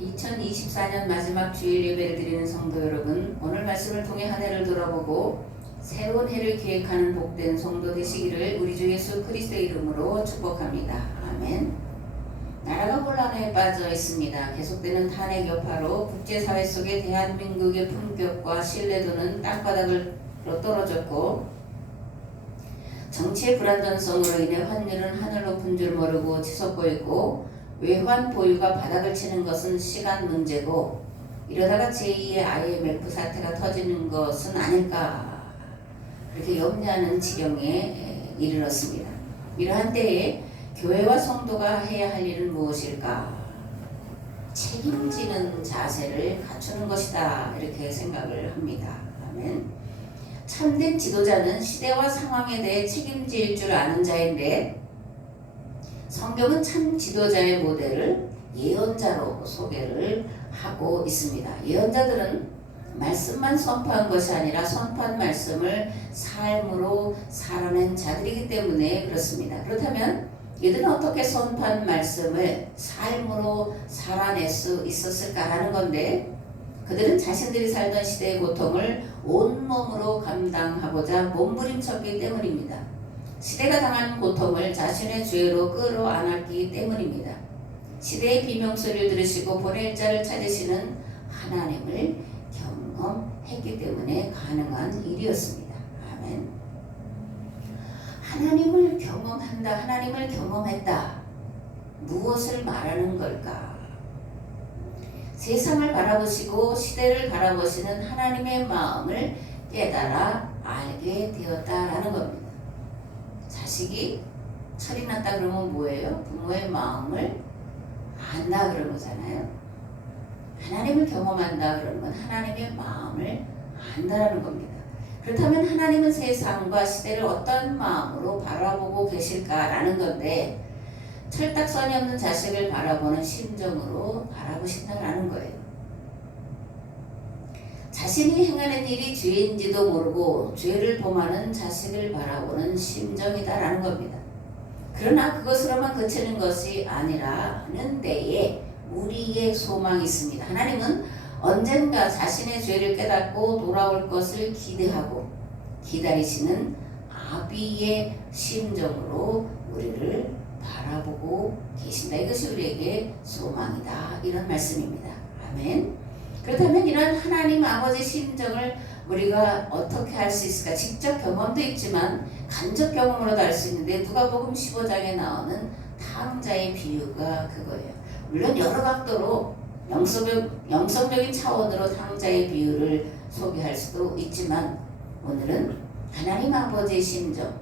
2024년 마지막 주일 예배를 드리는 성도 여러분, 오늘 말씀을 통해 한 해를 돌아보고 새로운 해를 기획하는 복된 성도 되시기를 우리 주 예수 그리스도의 이름으로 축복합니다. 아멘. 나라가 혼란에 빠져 있습니다. 계속되는 탄핵 여파로 국제사회 속에 대한민국의 품격과 신뢰도는 땅바닥으로 떨어졌고, 정치의 불안전성으로 인해 환율은 하늘 높은 줄 모르고 치솟고 있고, 외환 보유가 바닥을 치는 것은 시간 문제고, 이러다가 제2의 IMF 사태가 터지는 것은 아닐까, 그렇게 염려하는 지경에 이르렀습니다. 이러한 때에 교회와 성도가 해야 할 일은 무엇일까? 책임지는 자세를 갖추는 것이다, 이렇게 생각을 합니다. 아멘. 참된 지도자는 시대와 상황에 대해 책임질 줄 아는 자인데, 성경은 참 지도자의 모델을 예언자로 소개를 하고 있습니다. 예언자들은 말씀만 선포한 것이 아니라 선포한 말씀을 삶으로 살아낸 자들이기 때문에 그렇습니다. 그렇다면 이들은 어떻게 선포한 말씀을 삶으로 살아낼 수 있었을까라는 건데, 그들은 자신들이 살던 시대의 고통을 온몸으로 감당하고자 몸부림쳤기 때문입니다. 시대가 당한 고통을 자신의 죄로 끌어안았기 때문입니다. 시대의 비명소리를 들으시고 보낼 자를 찾으시는 하나님을 경험했기 때문에 가능한 일이었습니다. 아멘. 하나님을 경험한다, 하나님을 경험했다. 무엇을 말하는 걸까? 세상을 바라보시고 시대를 바라보시는 하나님의 마음을 깨달아 알게 되었다라는 겁니다. 자식이 철이 났다 그러면 뭐예요? 부모의 마음을 안다 그런 거잖아요. 하나님을 경험한다 그러면 하나님의 마음을 안다라는 겁니다. 그렇다면 하나님은 세상과 시대를 어떤 마음으로 바라보고 계실까라는 건데, 철딱선이 없는 자식을 바라보는 심정으로 바라보신다라는 거예요. 자신이 행하는 일이 죄인지도 모르고 죄를 범하는 자식을 바라보는 심정이다라는 겁니다. 그러나 그것으로만 그치는 것이 아니라는 데에 우리의 소망이 있습니다. 하나님은 언젠가 자신의 죄를 깨닫고 돌아올 것을 기대하고 기다리시는 아비의 심정으로 우리를 바라보고 계신다. 이것이 우리에게 소망이다, 이런 말씀입니다. 아멘. 그렇다면 이런 하나님 아버지 심정을 우리가 어떻게 할 수 있을까? 직접 경험도 있지만 간접 경험으로도 알 수 있는데, 누가복음 15장에 나오는 탕자의 비유가 그거예요. 물론 여러 각도로 영성적인 차원으로 탕자의 비유를 소개할 수도 있지만, 오늘은 하나님 아버지의 심정을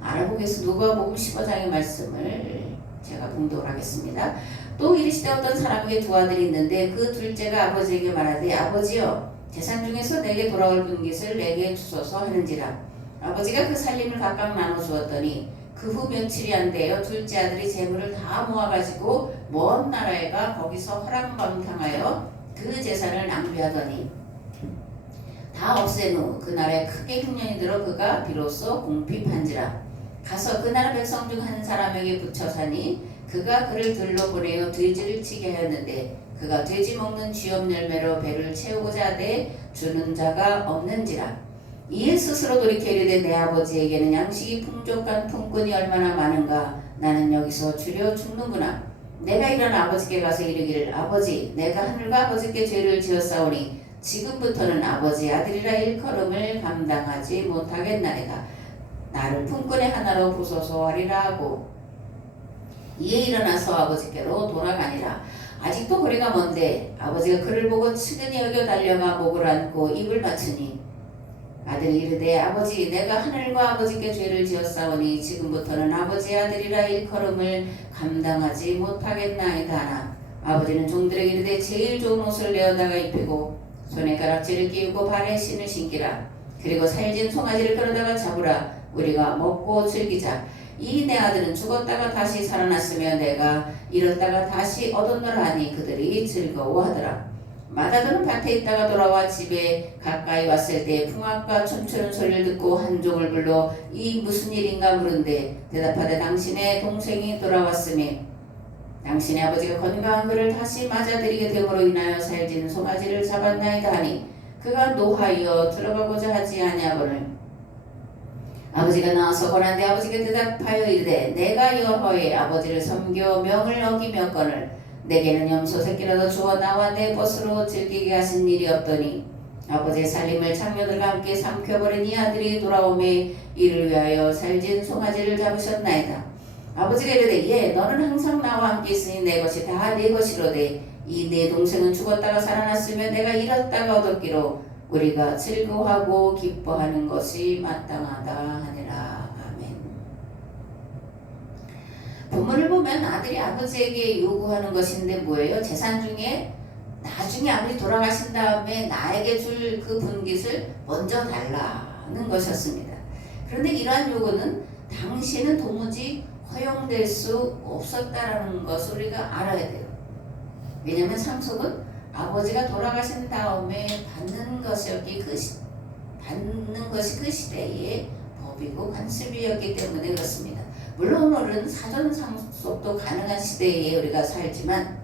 알아보기 위해서 누가복음 15장의 말씀을 제가 봉독을 하겠습니다. 또 이르시되 어떤 사람에게 두 아들이 있는데 그 둘째가 아버지에게 말하되, 아버지여, 재산 중에서 내게 돌아올 분깃을 내게 주소서 하는지라. 아버지가 그 살림을 각각 나눠 주었더니 그 후 며칠이 안 되어 둘째 아들이 재물을 다 모아가지고 먼 나라에 가 거기서 허랑방탕하여 그 재산을 낭비하더니 다 없앤 후 그 나라에 크게 흉년이 들어 그가 비로소 궁핍한지라. 가서 그 나라 백성 중 한 사람에게 붙여 사니 그가 그를 들러 보내어 돼지를 치게 하였는데, 그가 돼지 먹는 쥐염 열매로 배를 채우고자 하되 주는 자가 없는지라. 이에 스스로 돌이켜 이르되, 내 아버지에게는 양식이 풍족한 품꾼이 얼마나 많은가. 나는 여기서 주려 죽는구나. 내가 일어나 아버지께 가서 이르기를, 아버지, 내가 하늘과 아버지께 죄를 지었사오니 지금부터는 아버지의 아들이라 일컬음을 감당하지 못하겠나이다. 나를 품꾼의 하나로 보소서 하리라 하고, 이에 일어나서 아버지께로 돌아가니라. 아직도 거리가 먼데 아버지가 그를 보고 측은히 여겨 달려가 목을 안고 입을 맞추니, 아들이 이르되, 아버지, 내가 하늘과 아버지께 죄를 지었사오니 지금부터는 아버지의 아들이라 일컬음을 감당하지 못하겠나이다 하나, 아버지는 종들에게 이르되, 제일 좋은 옷을 내어다가 입히고 손에 가락지를 끼우고 발에 신을 신기라. 그리고 살진 송아지를 끌어다가 잡으라. 우리가 먹고 즐기자. 이 내 아들은 죽었다가 다시 살아났으며 내가 잃었다가 다시 얻었노라 하니 그들이 즐거워하더라. 마다도는 밭에 있다가 돌아와 집에 가까이 왔을 때 풍악과 춤추는 소리를 듣고 한 종을 불러 이 무슨 일인가 물은데, 대답하되 당신의 동생이 돌아왔으니 당신의 아버지가 건강한 그를 다시 맞아들이게 됨으로 인하여 살진 송아지를 잡았나이다 하니 그가 노하여 들어가고자 하지 아니하거늘 아버지가 나와서 권한대 아버지가 대답하여 이르되 내가 여호와의 아버지를 섬겨 명을 어기며 내게는 염소 새끼라도 주어 나와 내 것으로 즐기게 하신 일이 없더니 아버지의 살림을 장녀들과 함께 삼켜버린 이 아들이 돌아오매 이를 위하여 살진 송아지를 잡으셨나이다. 아버지가 이르되 예 너는 항상 나와 함께 있으니 내 것이 다 내 것이로되 이 내 동생은 죽었다가 살아났으며 내가 잃었다가 얻었기로 우리가 즐거워하고 기뻐하는 것이 마땅하다 하니라. 아멘. 본문을 보면 아들이 아버지에게 요구하는 것인데 뭐예요? 재산 중에 나중에 아버지 돌아가신 다음에 나에게 줄 그 분깃을 먼저 달라는 것이었습니다. 그런데 이러한 요구는 당시에는 도무지 허용될 수 없었다라는 것을 우리가 알아야 돼요. 왜냐하면 상속은 아버지가 돌아가신 다음에 받는 것이 그 시대의 법이고 관습이었기 때문에 그렇습니다. 물론 오늘은 사전 상속도 가능한 시대에 우리가 살지만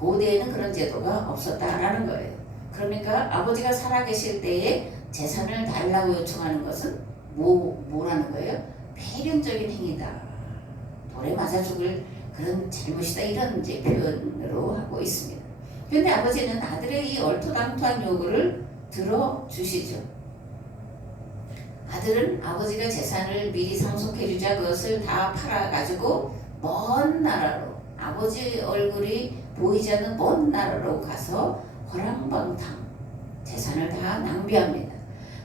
고대에는 그런 제도가 없었다라는 거예요. 그러니까 아버지가 살아계실 때에 재산을 달라고 요청하는 것은 뭐라는 거예요? 폐륜적인 행위다. 돌에 맞아 죽을 그런 잘못이다 이런 이제 표현으로 하고 있습니다. 그런데 아버지는 아들의 이 얼토당토한 요구를 들어주시죠. 아들은 아버지가 재산을 미리 상속해주자 그것을 다 팔아가지고 먼 나라로 아버지 얼굴이 보이지 않는 먼 나라로 가서 허랑방탕 재산을 다 낭비합니다.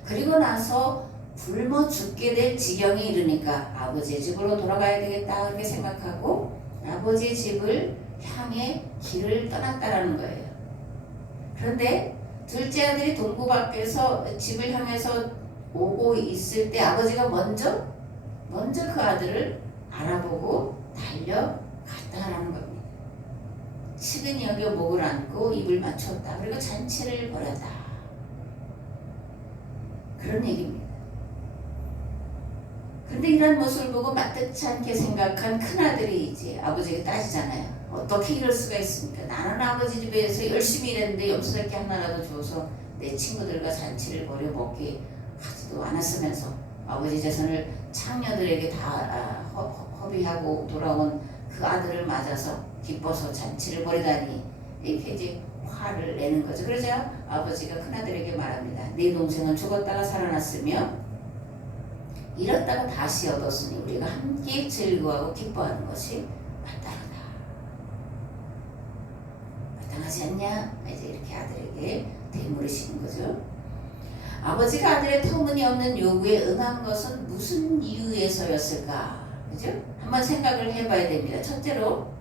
그리고 나서 굶어 죽게 될 지경에 이르니까 아버지의 집으로 돌아가야 되겠다 그렇게 생각하고 아버지의 집을 향해 길을 떠났다라는 거예요. 그런데 둘째 아들이 동부 밖에서 집을 향해서 오고 있을 때 아버지가 먼저 그 아들을 알아보고 달려갔다라는 겁니다. 식은이 여겨 목을 안고 입을 맞췄다. 그리고 잔치를 벌였다. 그런 얘기입니다. 그런데 이런 모습을 보고 마땅치 않게 생각한 큰아들이 이제 아버지에게 따지잖아요. 어떻게 이럴 수가 있습니까? 나는 아버지 집에서 열심히 일했는데 염소새끼 하나라도 줘서 내 친구들과 잔치를 벌여 먹게 하지도 않았으면서 아버지 재산을 창녀들에게 다 허비하고 돌아온 그 아들을 맞아서 기뻐서 잔치를 벌이다니 이렇게 이제 화를 내는 거죠. 그러자 아버지가 큰아들에게 말합니다. 네 동생은 죽었다가 살아났으며 잃었다가 다시 얻었으니 우리가 함께 즐거워하고 기뻐하는 것이 마땅하다. 마땅하지 않냐? 이제 이렇게 아들에게 되물으시는 거죠. 아버지가 아들의 터무니없는 요구에 응한 것은 무슨 이유에서였을까? 그죠? 한번 생각을 해봐야 됩니다. 첫째로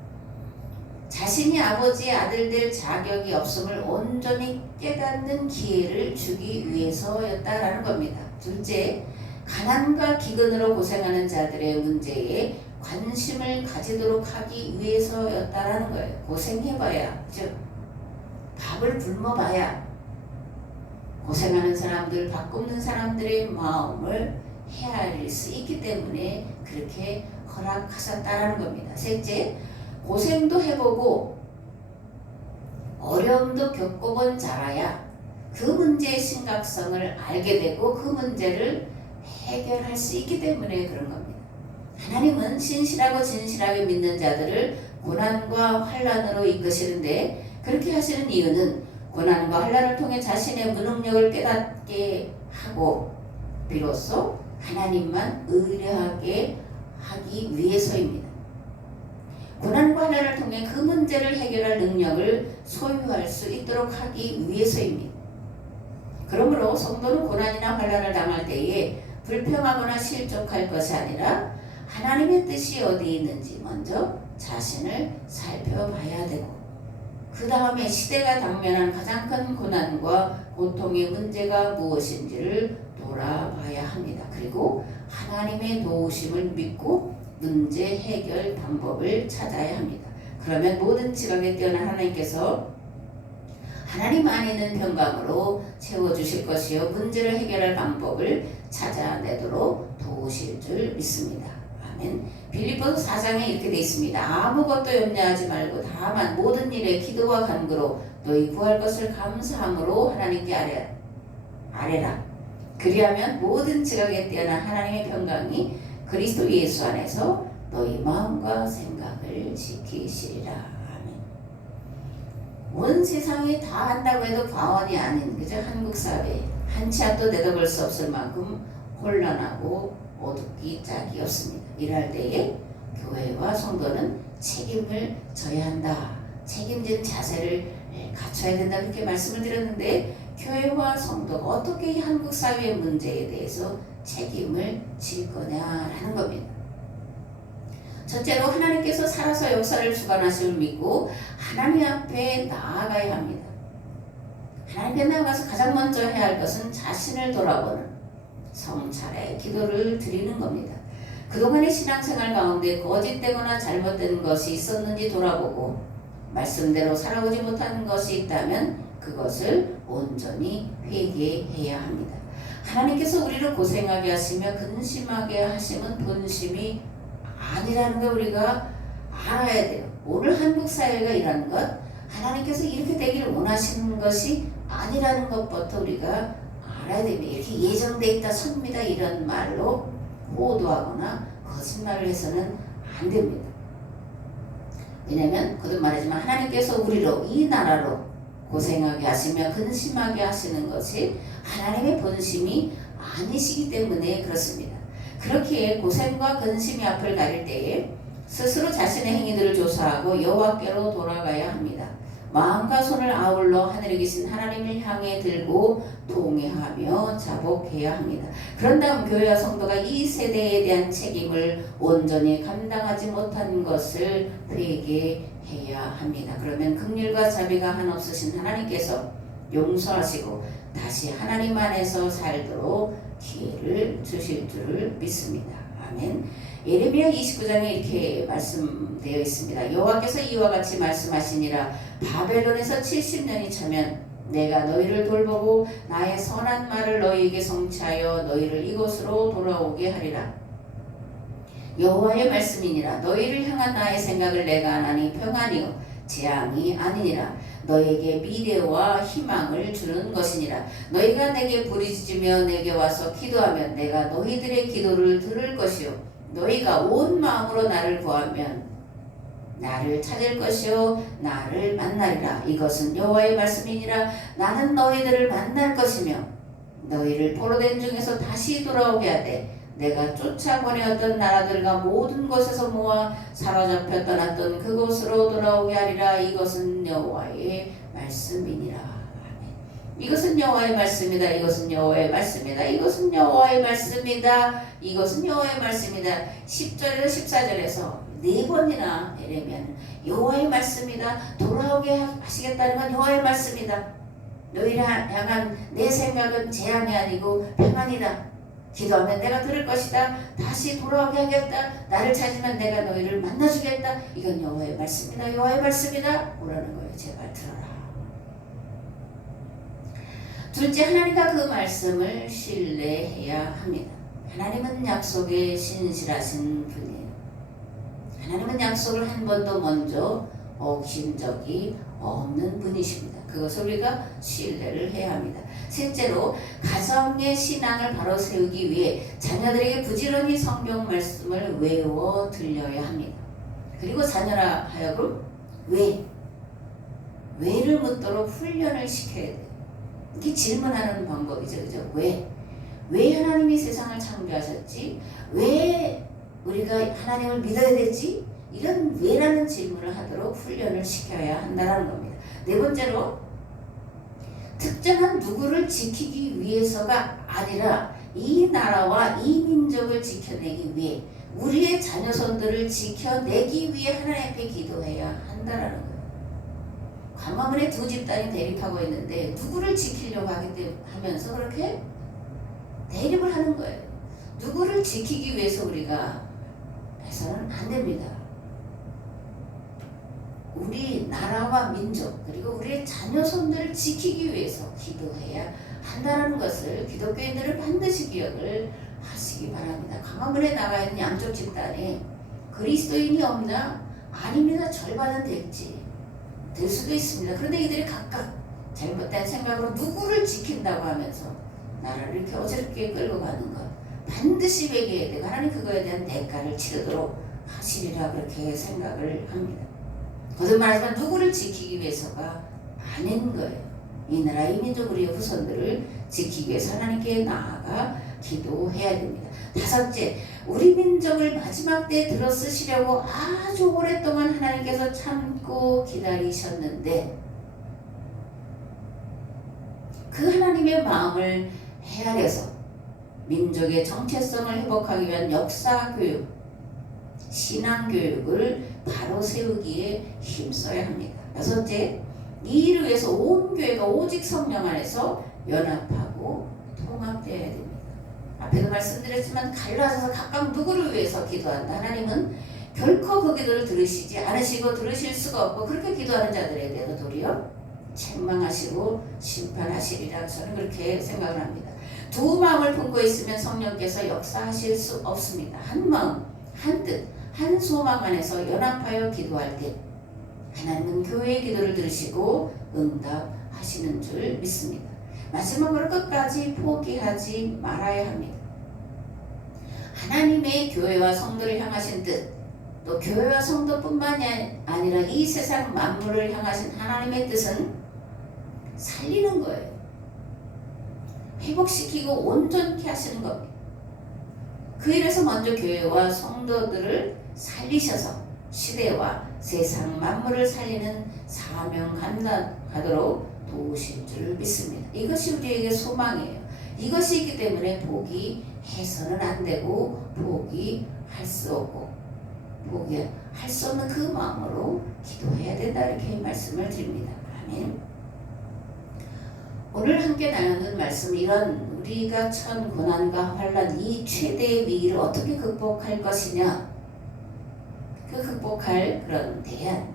자신이 아버지의 아들 될 자격이 없음을 온전히 깨닫는 기회를 주기 위해서였다라는 겁니다. 둘째, 가난과 기근으로 고생하는 자들의 문제에 관심을 가지도록 하기 위해서였다라는 거예요. 고생해봐야, 그죠? 밥을 굶어봐야 고생하는 사람들, 밥 굶는 사람들의 마음을 헤아릴 수 있기 때문에 그렇게 허락하셨다라는 겁니다. 셋째, 고생도 해보고 어려움도 겪어본 자라야 그 문제의 심각성을 알게 되고 그 문제를 해결할 수 있기 때문에 그런 겁니다. 하나님은 신실하고 진실하게 믿는 자들을 고난과 환난으로 이끄시는데 그렇게 하시는 이유는 고난과 환난을 통해 자신의 무능력을 깨닫게 하고 비로소 하나님만 의뢰하게 하기 위해서입니다. 고난과 환난을 통해 그 문제를 해결할 능력을 소유할 수 있도록 하기 위해서입니다. 그러므로 성도는 고난이나 환난을 당할 때에 불평하거나 실족할 것이 아니라 하나님의 뜻이 어디 있는지 먼저 자신을 살펴봐야 되고 그 다음에 시대가 당면한 가장 큰 고난과 고통의 문제가 무엇인지를 돌아봐야 합니다. 그리고 하나님의 도우심을 믿고 문제 해결 방법을 찾아야 합니다. 그러면 모든 지각에 뛰어난 하나님께서 하나님 안에 있는 평강으로 채워주실 것이요 문제를 해결할 방법을 찾아내도록 도우실 줄 믿습니다. 아멘. 빌립보서 4장에 이렇게 돼 있습니다. 아무것도 염려하지 말고 다만 모든 일에 기도와 간구로 너희 구할 것을 감사함으로 하나님께 아뢰라. 그리하면 모든 지각에 뛰어난 하나님의 평강이 그리스도 예수 안에서 너희 마음과 생각을 지키시리라. 아멘. 온 세상이 다 한다고 해도 과언이 아닌 그저 한국 사회 한 치 앞도 내다볼 수 없을 만큼 혼란하고 어둡기 짝이 없습니다. 이럴 때에 교회와 성도는 책임을 져야 한다. 책임진 자세를 갖춰야 된다. 그렇게 말씀을 드렸는데 교회와 성도가 어떻게 이 한국 사회의 문제에 대해서 책임을 질 거냐라는 겁니다. 첫째로 하나님께서 살아서 역사를 주관하심을 믿고 하나님 앞에 나아가야 합니다. 하나님께 나아가서 가장 먼저 해야 할 것은 자신을 돌아보는 성찰의 기도를 드리는 겁니다. 그동안의 신앙생활 가운데 거짓되거나 잘못된 것이 있었는지 돌아보고 말씀대로 살아오지 못하는 것이 있다면 그것을 온전히 회개해야 합니다. 하나님께서 우리를 고생하게 하시며 근심하게 하심은 본심이 아니라는 걸 우리가 알아야 돼요. 오늘 한국 사회가 이런 것, 하나님께서 이렇게 되기를 원하시는 것이 아니라는 것부터 우리가 알아야 됩니다. 이렇게 예정돼 있다, 섭니다 이런 말로 호도하거나 거짓말을 해서는 안 됩니다. 왜냐하면 거듭 말하지만 하나님께서 우리로 이 나라로 고생하게 하시며 근심하게 하시는 것이 하나님의 본심이 아니시기 때문에 그렇습니다. 그렇기에 고생과 근심의 앞을 가릴 때에 스스로 자신의 행위들을 조사하고 여호와께로 돌아가야 합니다. 마음과 손을 아울러 하늘에 계신 하나님을 향해 들고 통회하며 자복해야 합니다. 그런 다음 교회와 성도가 이 세대에 대한 책임을 온전히 감당하지 못한 것을 회개해야 합니다. 그러면 긍휼과 자비가 한없으신 하나님께서 용서하시고 다시 하나님 안에서 살도록 기회를 주실 줄을 믿습니다. 아멘. 예레미야 29장에 이렇게 말씀되어 있습니다. 여호와께서 이와 같이 말씀하시니라. 바벨론에서 70년이 차면 내가 너희를 돌보고 나의 선한 말을 너희에게 성취하여 너희를 이곳으로 돌아오게 하리라. 여호와의 말씀이니라. 너희를 향한 나의 생각을 내가 아나니 평안이요 재앙이 아니니라. 너에게 미래와 희망을 주는 것이니라. 너희가 내게 부르짖으며 내게 와서 기도하면 내가 너희들의 기도를 들을 것이요 너희가 온 마음으로 나를 구하면 나를 찾을 것이요 나를 만나리라. 이것은 여호와의 말씀이니라. 나는 너희들을 만날 것이며 너희를 포로된 중에서 다시 돌아오게 하되 내가 쫓아보내었던 나라들과 모든 곳에서 모아 사로잡혀 떠났던 그곳으로 돌아오게 하리라. 이것은 여호와의 말씀이니라. 이것은 여호와의 말씀이다. 이것은 여호와의 말씀이다. 이것은 여호와의 말씀이다. 이것은 여호와의 말씀이다. 10절에서 14절에서 4번이나 예레미야는 여호와의 말씀이다. 돌아오게 하시겠다는 건 여호와의 말씀이다. 너희를 향한 내 생각은 재앙이 아니고 평안이다. 기도하면 내가 들을 것이다. 다시 돌아오게 하겠다. 나를 찾으면 내가 너희를 만나주겠다. 이건 여호와의 말씀이다. 여호와의 말씀이다. 뭐라는 거예요? 제발 들어라. 둘째, 하나님과 그 말씀을 신뢰해야 합니다. 하나님은 약속에 신실하신 분이에요. 하나님은 약속을 한 번도 먼저 어긴 적이 없는 분이십니다. 그것을 우리가 신뢰를 해야 합니다. 셋째로, 가정의 신앙을 바로 세우기 위해 자녀들에게 부지런히 성경 말씀을 외워 들려야 합니다. 그리고 자녀라 하여금 왜를 묻도록 훈련을 시켜야 돼요. 이게 질문하는 방법이죠. 그죠? 왜 하나님이 세상을 창조하셨지? 왜 우리가 하나님을 믿어야 되지? 이런 왜라는 질문을 하도록 훈련을 시켜야 한다는 겁니다. 네 번째로, 특정한 누구를 지키기 위해서가 아니라 이 나라와 이 민족을 지켜내기 위해 우리의 자녀손들을 지켜내기 위해 하나님 앞에 기도해야 한다는 거예요. 광화문에 두 집단이 대립하고 있는데 누구를 지키려고 하면서 그렇게 대립을 하는 거예요. 누구를 지키기 위해서 우리가 해서는 안 됩니다. 우리 나라와 민족 그리고 우리의 자녀손들을 지키기 위해서 기도해야 한다는 것을 기독교인들은 반드시 기억을 하시기 바랍니다. 강화문에 나가 있는 양쪽 집단에 그리스도인이 없나? 아닙니다. 절반은 될 수도 있습니다. 그런데 이들이 각각 잘못된 생각으로 누구를 지킨다고 하면서 나라를 이렇게 어지럽게 끌고 가는 것 반드시 매겨야 되고 하나님 그거에 대한 대가를 치르도록 하시리라 그렇게 생각을 합니다. 거듭 말하지만 누구를 지키기 위해서가 아닌 거예요. 이 나라 이 민족 우리의 후손들을 지키기 위해서 하나님께 나아가 기도해야 됩니다. 다섯째, 우리 민족을 마지막 때에 들어쓰시려고 아주 오랫동안 하나님께서 참고 기다리셨는데 그 하나님의 마음을 헤아려서 민족의 정체성을 회복하기 위한 역사교육, 신앙교육을 바로 세우기에 힘써야 합니다. 여섯째, 이 일을 위해서 온 교회가 오직 성령 안에서 연합하고 통합되어야 됩니다. 앞에도 말씀드렸지만 갈라져서 각각 누구를 위해서 기도한다. 하나님은 결코 그 기도를 들으시지 않으시고 들으실 수가 없고 그렇게 기도하는 자들에 대해서 도리어 책망하시고 심판하시리라 저는 그렇게 생각을 합니다. 두 마음을 품고 있으면 성령께서 역사하실 수 없습니다. 한 마음, 한 뜻, 한 소망 안에서 연합하여 기도할 때 하나님은 교회의 기도를 들으시고 응답하시는 줄 믿습니다. 마지막으로 끝까지 포기하지 말아야 합니다. 하나님의 교회와 성도를 향하신 뜻, 또 교회와 성도뿐만이 아니라 이 세상 만물을 향하신 하나님의 뜻은 살리는 거예요. 회복시키고 온전케 하시는 겁니다. 그 일에서 먼저 교회와 성도들을 살리셔서 시대와 세상 만물을 살리는 사명 감당하도록 도우실 줄 믿습니다. 이것이 우리에게 소망이에요. 이것이 있기 때문에 포기해서는 안 되고 포기할 수 없고 포기할 수 없는 그 마음으로 기도해야 된다 이렇게 말씀을 드립니다. 아멘. 오늘 함께 나누는 말씀 이런 우리가 처한 고난과 환난 이 최대의 위기를 어떻게 극복할 것이냐 그 극복할 그런 대안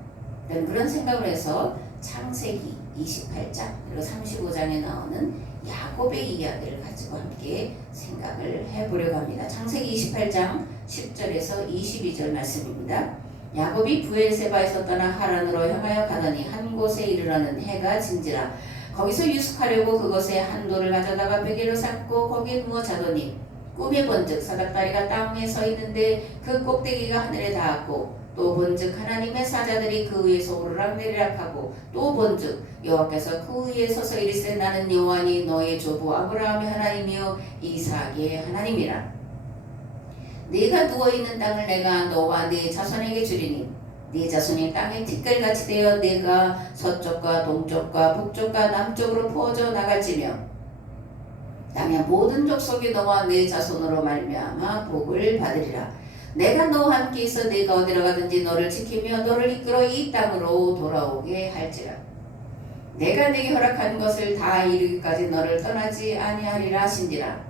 그런 생각을 해서 창세기 28장 그리고 35장에 나오는 야곱의 이야기를 가지고 함께 생각을 해보려고 합니다. 창세기 28장 10절에서 22절 말씀입니다. 야곱이 브엘세바에서 떠나 하란으로 향하여 가더니 한 곳에 이르러는 해가 진지라 거기서 유숙하려고 그곳에 한 돌을 가져다가 베개로 삼고 거기에 누워 자더니 꿈에 본즉 사닥다리가 땅에 서 있는데 그 꼭대기가 하늘에 닿았고 또 본즉 하나님의 사자들이 그 위에서 오르락내리락 하고 또 본즉 여호와께서 그 위에 서서 이르시되 나는 여호와니 너의 조부 아브라함의 하나님이요 이삭의 하나님이라 네가 누워있는 땅을 내가 너와 네 자손에게 주리니 네 자손이 땅의 티끌같이 되어 네가 서쪽과 동쪽과 북쪽과 남쪽으로 퍼져 나갈지며 땅의 모든 족속이 너와 네 자손으로 말미암아 복을 받으리라. 내가 너와 함께 있어 네가 어디로 가든지 너를 지키며 너를 이끌어 이 땅으로 돌아오게 할지라. 내가 네게 허락한 것을 다 이루기까지 너를 떠나지 아니하리라 하신지라.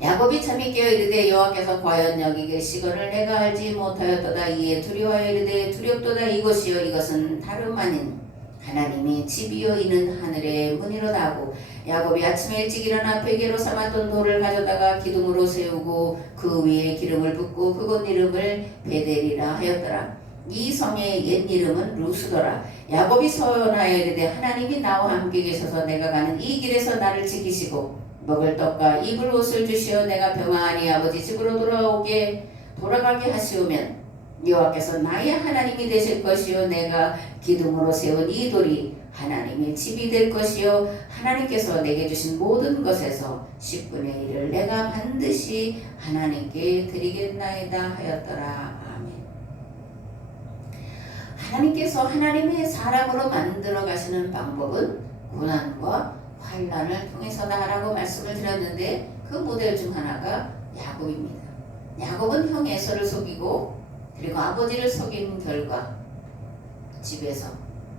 야곱이 잠이 깨어 이르되 여호와께서 과연 여기 계시거늘 내가 알지 못하였도다. 이에 두려워하여 이르되 두렵도다. 이곳이요 이것은 다름 아닌 하나님의 집이요 이는 하늘의 문이로다 하고 야곱이 아침에 일찍 일어나 베개로 삼았던 돌을 가져다가 기둥으로 세우고 그 위에 기름을 붓고 그곳 이름을 베델이라 하였더라. 이 성의 옛 이름은 루스더라. 야곱이 서원하여 이르되 하나님이 나와 함께 계셔서 내가 가는 이 길에서 나를 지키시고 먹을 떡과 입을 옷을 주시어 내가 평안히 아버지 집으로 돌아가게 하시오면 여호와께서 나의 하나님이 되실 것이요 내가 기둥으로 세운 이 돌이 하나님의 집이 될 것이요 하나님께서 내게 주신 모든 것에서 10분의 1을 내가 반드시 하나님께 드리겠나이다 하였더라. 아멘. 하나님께서 하나님의 사람으로 만들어 가시는 방법은 고난과 환난을 통해서다라고 말씀을 드렸는데 그 모델 중 하나가 야곱입니다. 야곱은 형 에서를 속이고 그리고 아버지를 속인 결과 집에서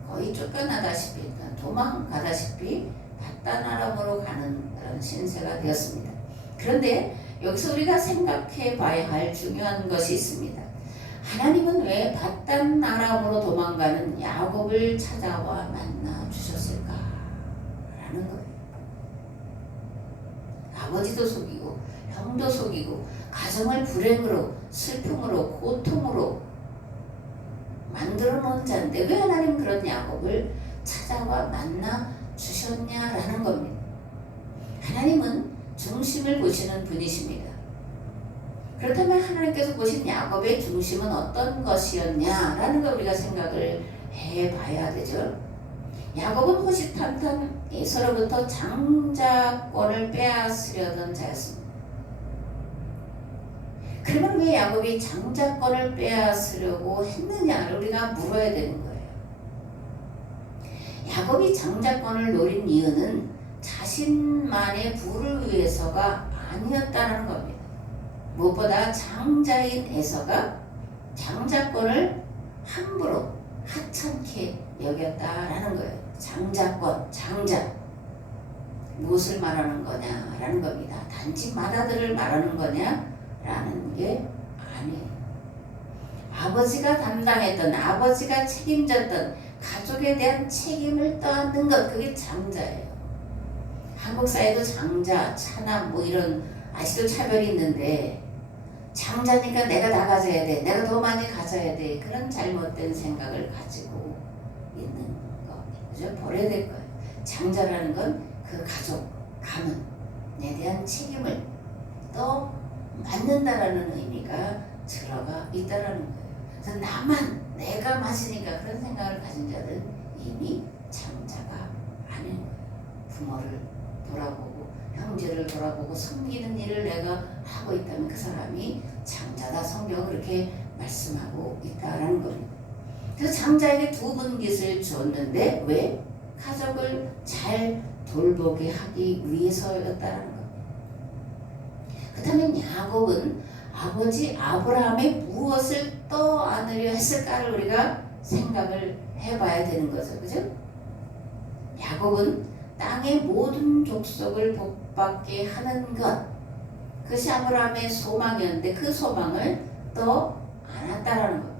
거의 쫓겨나다시피 도망가다시피 바단 아람으로 가는 그런 신세가 되었습니다. 그런데 여기서 우리가 생각해 봐야 할 중요한 것이 있습니다. 하나님은 왜 바단 아람으로 도망가는 야곱을 찾아와 만나 주셨을까? 라는 거예요. 아버지도 속이고 형도 속이고 가정을 불행으로 슬픔으로 고통으로 만들어 놓은 자인데 왜 하나님 그런 야곱을 찾아와 만나 주셨냐라는 겁니다. 하나님은 중심을 보시는 분이십니다. 그렇다면 하나님께서 보신 야곱의 중심은 어떤 것이었냐라는 걸 우리가 생각을 해봐야 되죠. 야곱은 호시탐탐 에서로부터 장자권을 빼앗으려던 자였습니다. 그러면 왜 야곱이 장자권을 빼앗으려고 했느냐를 우리가 물어야 되는 거예요. 야곱이 장자권을 노린 이유는 자신만의 부를 위해서가 아니었다는 겁니다. 무엇보다 장자인 에서가 장자권을 함부로 하찮게 여겼다라는 거예요. 장자권, 장자. 무엇을 말하는 거냐라는 겁니다. 단지 맏아들을 말하는 거냐라는 게 아니에요. 아버지가 담당했던, 아버지가 책임졌던 가족에 대한 책임을 떠안는 것, 그게 장자예요. 한국 사회도 장자, 차남 뭐 이런 아직도 차별이 있는데 장자니까 내가 다 가져야 돼, 내가 더 많이 가져야 돼, 그런 잘못된 생각을 가지고 있는 거, 그죠? 버려야 될 거예요. 장자라는 건 그 가족, 가문에 대한 책임을 또 맡는다라는 의미가 들어가 있다라는 거예요. 그래서 나만, 내가 맞으니까 그런 생각을 가진 자는 이미 장자가 아닌 거예요. 부모를 돌아보고 형제를 돌아보고 섬기는 일을 내가 하고 있다면 그 사람이 장자다. 성경은 그렇게 말씀하고 있다라는 겁니다. 그래서 장자에게 두 분깃을 줬는데 왜? 가족을 잘 돌보게 하기 위해서였다라는 겁니다. 그렇다면 야곱은 아버지 아브라함의 무엇을 떠안으려 했을까를 우리가 생각을 해봐야 되는 거죠. 그죠? 야곱은 땅의 모든 족속을 복받게 하는 것, 그것이 아브라함의 소망이었는데 그 소망을 또 안았다라는 겁니다.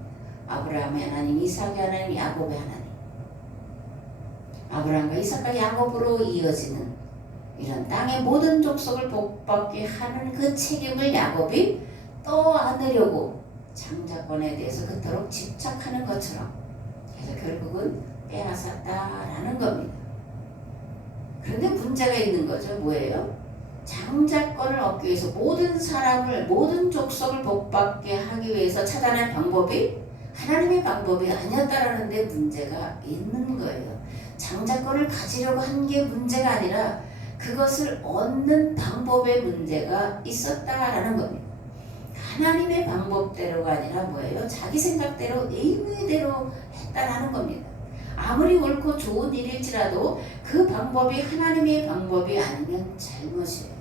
아브라함의 하나님, 이삭의 하나님, 야곱의 하나님. 아브라함과 이삭과 야곱으로 이어지는 이런 땅의 모든 족속을 복받게 하는 그 책임을 야곱이 떠안으려고 장자권에 대해서 그토록 집착하는 것처럼 그래서 결국은 빼앗았다라는 겁니다. 그런데 문제가 있는 거죠. 뭐예요? 장자권을 얻기 위해서 모든 사람을, 모든 족속을 복받게 하기 위해서 찾아낸 방법이 하나님의 방법이 아니었다라는 데 문제가 있는 거예요. 장자권을 가지려고 한 게 문제가 아니라 그것을 얻는 방법에 문제가 있었다라는 겁니다. 하나님의 방법대로가 아니라 뭐예요? 자기 생각대로, 내 의대로 했다라는 겁니다. 아무리 옳고 좋은 일일지라도 그 방법이 하나님의 방법이 아니면 잘못이에요.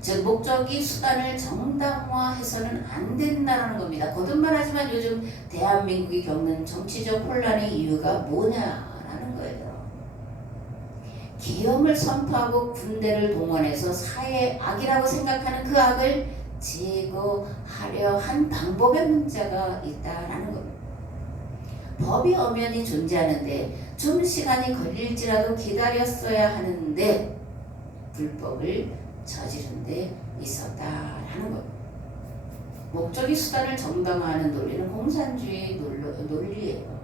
즉 목적이 수단을 정당화해서는 안 된다는 겁니다. 거듭 말하지만 요즘 대한민국이 겪는 정치적 혼란의 이유가 뭐냐라는 거예요. 계엄을 선포하고 군대를 동원해서 사회의 악이라고 생각하는 그 악을 제거하려 한 방법에 문제가 있다라는 겁니다. 법이 엄연히 존재하는데 좀 시간이 걸릴지라도 기다렸어야 하는데 불법을 저지른 데 있었다라는 겁니다. 목적이 수단을 정당화하는 논리는 공산주의 논리예요.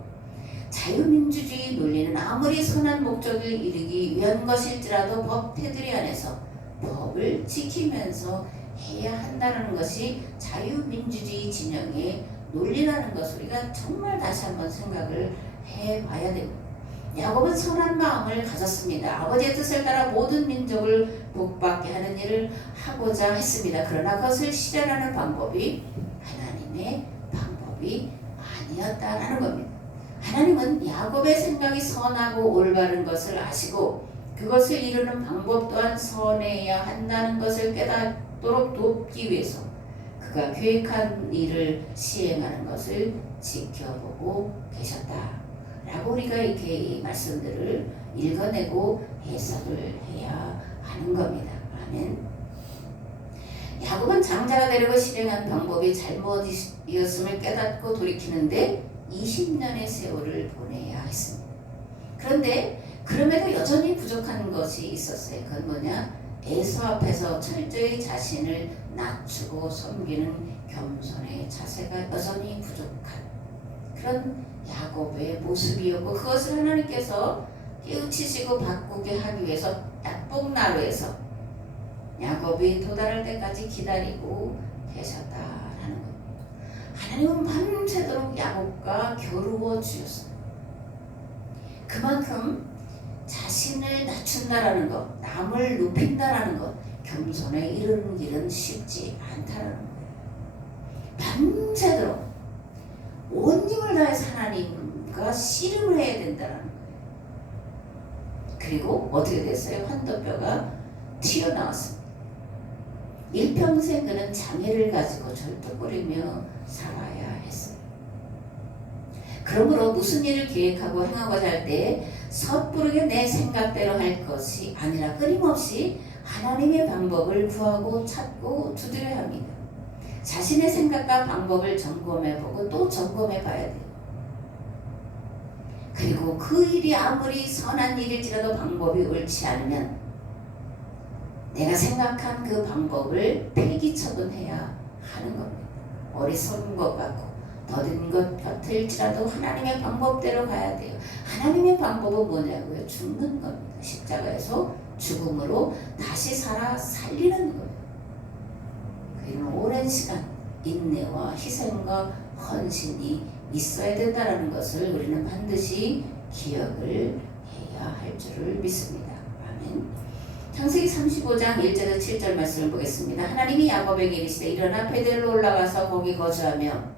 자유민주주의 논리는 아무리 선한 목적을 이루기 위한 것일지라도 법 테두리 안에서 법을 지키면서 해야 한다는 것이 자유민주주의 진영의 논리라는 것을 우리가 정말 다시 한번 생각을 해봐야 됩니다. 야곱은 선한 마음을 가졌습니다. 아버지의 뜻을 따라 모든 민족을 복받게 하는 일을 하고자 했습니다. 그러나 그것을 실현하는 방법이 하나님의 방법이 아니었다라는 겁니다. 하나님은 야곱의 생각이 선하고 올바른 것을 아시고 그것을 이루는 방법 또한 선해야 한다는 것을 깨닫도록 돕기 위해서 그가 계획한 일을 시행하는 것을 지켜보고 계셨다. 라고 우리가 이렇게 이 말씀들을 읽어내고 해석을 해야 하는 겁니다. 아멘. 야곱은 장자가 되려고 실행한 방법이 잘못이었음을 깨닫고 돌이키는데 20년의 세월을 보내야 했습니다. 그런데 그럼에도 여전히 부족한 것이 있었어요. 그건 뭐냐? 에서 앞에서 철저히 자신을 낮추고 섬기는 겸손의 자세가 여전히 부족한 그런 야곱의 모습이었고, 그것을 하나님께서 깨우치시고 바꾸게 하기 위해서 약복나루에서 야곱이 도달할 때까지 기다리고 계셨다라는 것. 하나님은 밤새도록 야곱과 겨루어 주셨습니다. 그만큼 자신을 낮춘다라는 것, 남을 높인다라는 것, 겸손에 이르는 길은 쉽지 않다라는 거예요. 밤새도록 온 힘을 다해서 하나님과 씨름을 해야 된다라는 거예요. 그리고 어떻게 됐어요? 환도뼈가 튀어나왔습니다. 일평생 그는 장애를 가지고 절뚝거리며 살아야 했어요. 그러므로 무슨 일을 계획하고 행하고자 할 때 섣부르게 내 생각대로 할 것이 아니라 끊임없이 하나님의 방법을 구하고 찾고 두드려야 합니다. 자신의 생각과 방법을 점검해보고 또 점검해봐야 돼요. 그리고 그 일이 아무리 선한 일일지라도 방법이 옳지 않으면 내가 생각한 그 방법을 폐기 처분해야 하는 겁니다. 어리석은 것 같고 더딘 것 같을지라도 하나님의 방법대로 가야 돼요. 하나님의 방법은 뭐냐고요? 죽는 겁니다. 십자가에서 죽음으로 다시 살아 살리는 거예요. 그는 오랜 시간 인내와 희생과 헌신이 있어야 된다는 것을 우리는 반드시 기억을 해야 할 줄을 믿습니다. 아멘. 창세기 35장 1절에서 7절 말씀을 보겠습니다. 하나님이 야곱에게 이르시되 일어나 베델로 올라가서 거기 거주하며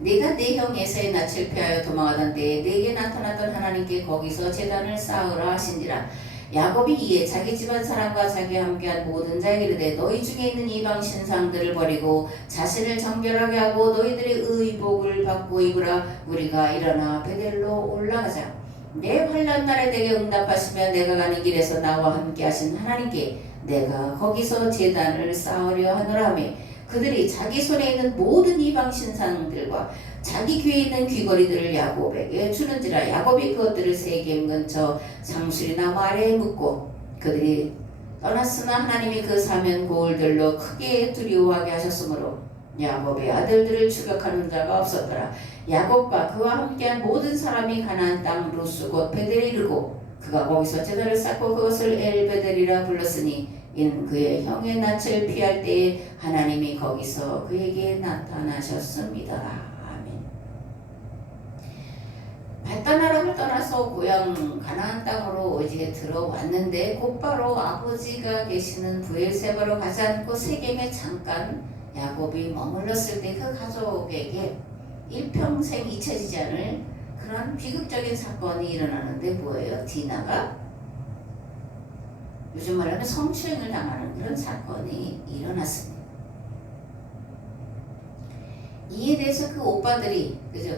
네가 네 형 에사의 낯을 피하여 도망하던 때에 네게 나타났던 하나님께 거기서 제단을 쌓으라 하신지라. 야곱이 이에 자기 집안 사람과 자기와 함께한 모든 자에게 이르되 너희 중에 있는 이방 신상들을 버리고 자신을 정결하게 하고 너희들의 의복을 받고 입으라. 우리가 일어나 베델로 올라가자. 내 환난 날에 내게 응답하시며 내가 가는 길에서 나와 함께 하신 하나님께 내가 거기서 제단을 쌓으려 하노라 하며 그들이 자기 손에 있는 모든 이방 신상들과 자기 귀에 있는 귀걸이들을 야곱에게 주는지라. 야곱이 그것들을 세겜 근처 상수리 나무 아래에 묻고 그들이 떠났으나 하나님이 그 사면 고을들로 크게 두려워하게 하셨으므로 야곱의 아들들을 추격하는 자가 없었더라. 야곱과 그와 함께한 모든 사람이 가나안 땅 루스 곧 베델에 이르고 그가 거기서 제단을 쌓고 그것을 엘베델이라 불렀으니 이는 그의 형의 낯을 피할 때에 하나님이 거기서 그에게 나타나셨습니다. 아멘. 밧단아람을 떠나서 고향 가나안 땅으로 이제 들어왔는데 곧바로 아버지가 계시는 브엘세바로 가지 않고 세겜에 잠깐 야곱이 머물렀을 때 그 가족에게 일평생 잊혀지지 않을 그런 비극적인 사건이 일어나는데 뭐예요? 디나가 요즘 말하면 성추행을 당하는 그런 사건이 일어났습니다. 이에 대해서 그 오빠들이, 그죠?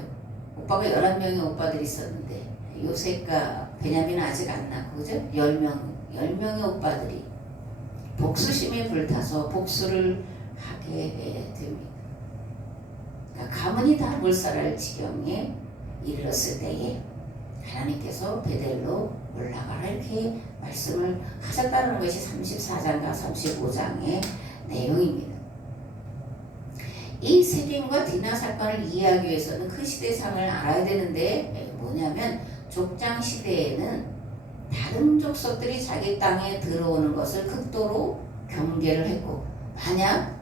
오빠가 11명의 오빠들이 있었는데 요셉과 베냐민은 아직 안 낳고, 그죠? 10명의 오빠들이 복수심에 불타서 복수를 하게 됩니다. 그러니까 가문이 다 몰살할 지경에 이르렀을 때에 하나님께서 베델로 올라가라 이렇게 말씀을 하셨다는 것이 34장과 35장의 내용입니다. 이 세겜과 디나 사건을 이해하기 위해서는 그 시대상을 알아야 되는데 뭐냐면 족장 시대에는 다른 족속들이 자기 땅에 들어오는 것을 극도로 경계를 했고, 만약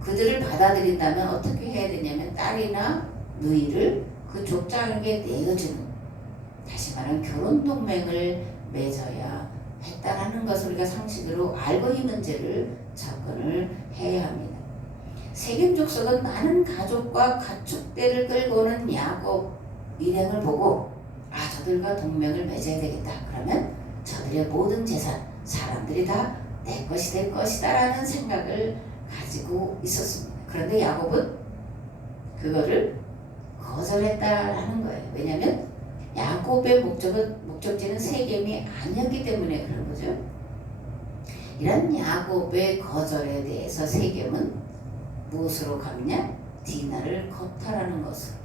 그들을 받아들인다면 어떻게 해야 되냐면 딸이나 누이를 그 족장에게 내어주는, 다시 말하면 결혼 동맹을 맺어야 했다라는 것을 우리가 상식으로 알고 이 문제를 접근을 해야 합니다. 세겜 족속은 많은 가족과 가축대를 끌고 오는 야곱 일행을 보고 저들과 동맹을 맺어야 되겠다. 그러면 저들의 모든 재산, 사람들이 다 내 것이 될 것이다 라는 생각을 가지고 있었습니다. 그런데 야곱은 그거를 거절했다라는 거예요. 왜냐하면 야곱의 목적지는 세겜이 아니었기 때문에 그런 거죠. 이런 야곱의 거절에 대해서 세겜은 무엇으로 가느냐? 디나를 거탈하는 것으로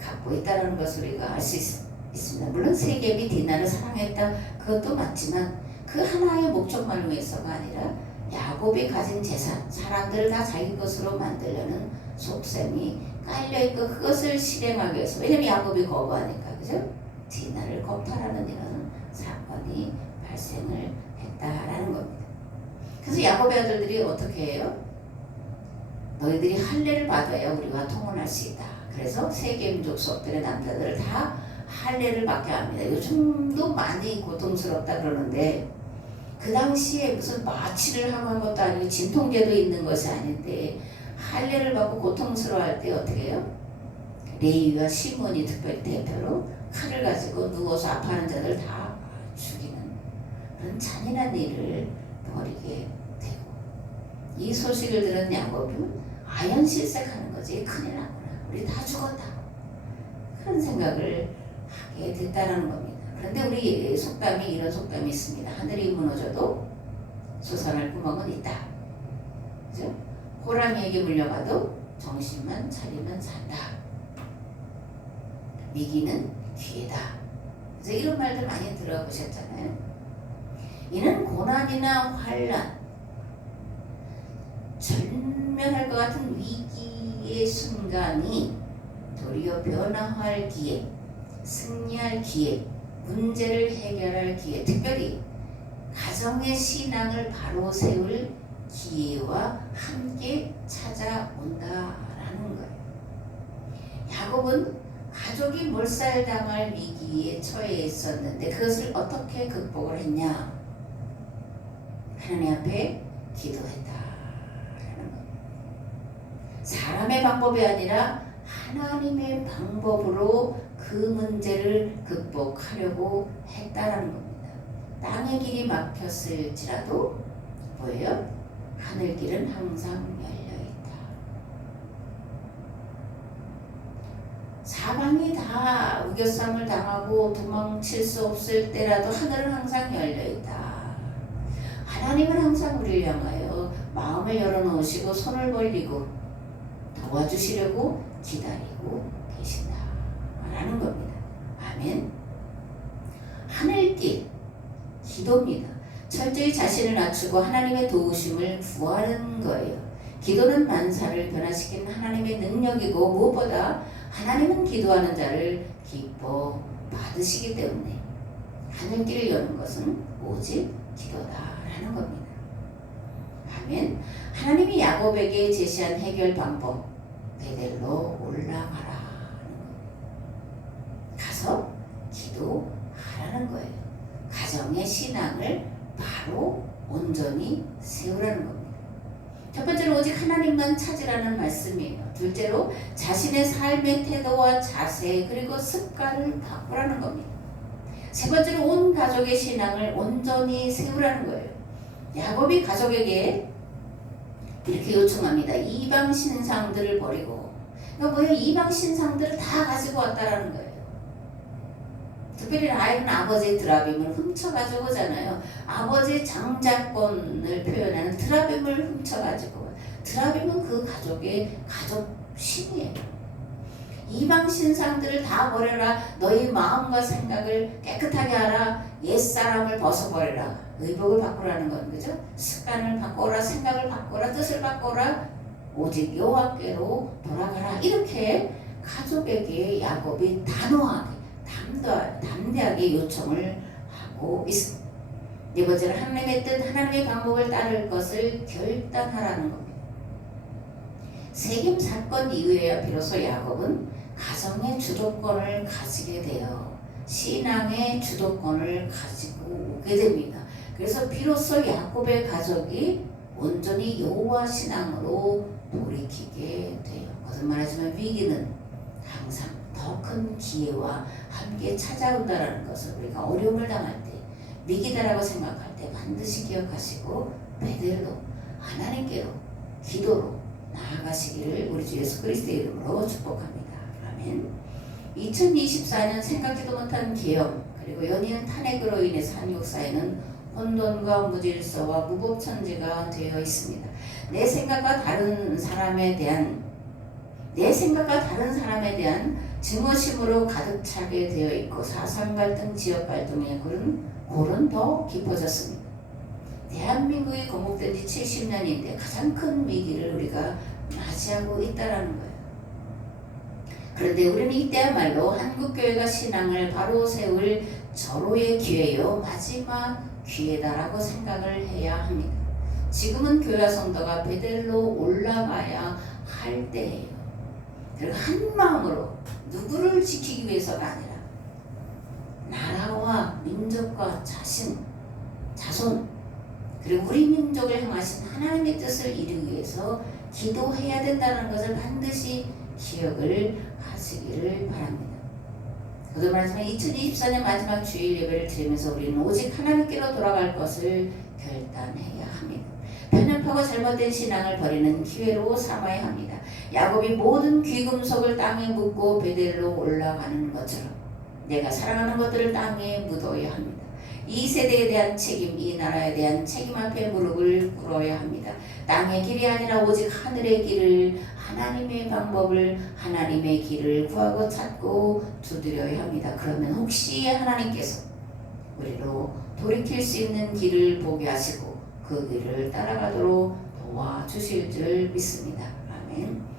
갖고 있다는 것을 우리가 알 수 있습니다. 있습니다. 물론 세겜이 디나를 사랑했다 그것도 맞지만 그 하나의 목적만을 위해서가 아니라 야곱이 가진 재산, 사람들을 다 자기 것으로 만들려는 속셈이 깔려있고 그것을 실행하기 위해서, 왜냐면 야곱이 거부하니까, 그죠? 디나를 겁탈하는 이런 사건이 발생을 했다라는 겁니다. 그래서 야곱의 아들들이 어떻게 해요? 너희들이 할례를 받아야 우리와 통혼할 수 있다. 그래서 세겜 족속들의 남자들을 다 할례를 받게 합니다. 요즘도 많이 고통스럽다 그러는데 그 당시에 무슨 마취를 하고 한 것도 아니고 진통제도 있는 것이 아닌데 할례를 받고 고통스러워할 때 어떻게 해요? 레위와 시몬이 특별히 대표로 칼을 가지고 누워서 아파하는 자들 다 죽이는 그런 잔인한 일을 벌이게 되고, 이 소식을 들은 야곱은 아연실색하는 거지. 큰일 났구나. 우리 다 죽었다. 그런 생각을 하게 됐다는 겁니다. 그런데 우리 속담이 이런 속담이 있습니다. 하늘이 무너져도 솟아날 구멍은 있다. 그죠? 호랑이에게 물려가도 정신만 차리면 산다. 미기는 기회다. 그래서 이런 말들 많이 들어보셨잖아요. 이는 고난이나 환난, 절멸할 것 같은 위기의 순간이 도리어 변화할 기회, 승리할 기회, 문제를 해결할 기회, 특별히 가정의 신앙을 바로 세울 기회와 함께 찾아온다라는 거예요. 야곱은 가족이 몰살당할 위기에 처해 있었는데 그것을 어떻게 극복을 했냐? 하나님 앞에 기도했다라는 겁니다. 사람의 방법이 아니라 하나님의 방법으로 그 문제를 극복하려고 했다라는 겁니다. 땅의 길이 막혔을지라도 뭐예요? 하늘길은 항상 열려있다. 사방이 다 우겨쌈을 당하고 도망칠 수 없을 때라도 하늘은 항상 열려있다. 하나님은 항상 우리를 향하여 마음을 열어놓으시고 손을 벌리고 도와주시려고 기다리고 계신다 라는 겁니다. 아멘. 하늘길, 기도입니다. 철저히 자신을 낮추고 하나님의 도우심을 구하는 거예요. 기도는 만사를 변화시키는 하나님의 능력이고 무엇보다 하나님은 기도하는 자를 기뻐 받으시기 때문에 하늘길을 여는 것은 오직 기도다라는 겁니다. 아멘. 하나님이 야곱에게 제시한 해결 방법, 베델로 올라가라. 가서 기도하라는 거예요. 가정의 신앙을 바로 온전히 세우라는 겁니다. 첫 번째로 오직 하나님만 찾으라는 말씀이에요. 둘째로 자신의 삶의 태도와 자세 그리고 습관을 바꾸라는 겁니다. 세 번째로 온 가족의 신앙을 온전히 세우라는 거예요. 야곱이 가족에게 이렇게 요청합니다. 이방 신상들을 버리고, 그러니까 뭐예요? 이방 신상들을 다 가지고 왔다라는 거예요. 특별히 라헬은 아버지의 드라빔을 훔쳐가지고 오잖아요. 아버지의 장자권을 표현하는 드라빔을 훔쳐가지고, 드라빔은 그 가족의 가족 신이에요. 이방 신상들을 다 버려라. 너희 마음과 생각을 깨끗하게 하라. 옛사람을 벗어버려라. 의복을 바꾸라는 건 그죠? 습관을 바꿔라. 생각을 바꿔라. 뜻을 바꿔라. 오직 여호와께로 돌아가라. 이렇게 가족에게 야곱이 단호하게 담대하게 요청을 하고 있습니다. 네 번째로 하나님의 뜻, 하나님의 방법을 따를 것을 결단하라는 겁니다. 세겜 사건 이후에야 비로소 야곱은 가정의 주도권을 가지게 되어 신앙의 주도권을 가지고 오게 됩니다. 그래서 비로소 야곱의 가족이 온전히 여호와 신앙으로 돌이키게 돼요. 거듭 말하지만 위기는 항상 더 큰 기회와 함께 찾아온다는 것을 우리가 어려움을 당할 때, 위기다라고 생각할 때 반드시 기억하시고 베델로 하나님께로 기도로 나아가시기를 우리 주 예수 그리스도의 이름으로 축복합니다. 아멘. 2024년 생각지도 못한 기염 그리고 연이은 탄핵으로 인해서 한국 사회는 혼돈과 무질서와 무법천지가 되어 있습니다. 내 생각과 다른 사람에 대한 내 생각과 다른 사람에 대한 증오심으로 가득 차게 되어 있고 사상 갈등, 지역 갈등의 골은 더 깊어졌습니다. 대한민국이 건국된 지 70년인데 가장 큰 위기를 우리가 맞이하고 있다라는 거예요. 그런데 우리는 이때야말로 한국교회가 신앙을 바로 세울 절호의 기회요, 마지막 기회다라고 생각을 해야 합니다. 지금은 교회와 성도가 베델로 올라가야 할 때예요. 그리고 한 마음으로 누구를 지키기 위해서가 아니라 나라와 민족과 자손 그리고 우리 민족을 향하신 하나님의 뜻을 이루기 위해서 기도해야 된다는 것을 반드시 기억을 하시기를 바랍니다. 저도 말하지만 2024년 마지막 주일 예배를 드리면서 우리는 오직 하나님께로 돌아갈 것을 결단해야 합니다. 편협하고 잘못된 신앙을 버리는 기회로 삼아야 합니다. 야곱이 모든 귀금속을 땅에 묻고 베델로 올라가는 것처럼 내가 사랑하는 것들을 땅에 묻어야 합니다. 이 세대에 대한 책임, 이 나라에 대한 책임 앞에 무릎을 꿇어야 합니다. 땅의 길이 아니라 오직 하늘의 길을, 하나님의 방법을, 하나님의 길을 구하고 찾고 두드려야 합니다. 그러면 혹시 하나님께서 우리로 돌이킬 수 있는 길을 보게 하시고 그 길을 따라가도록 도와주실 줄 믿습니다. 아멘.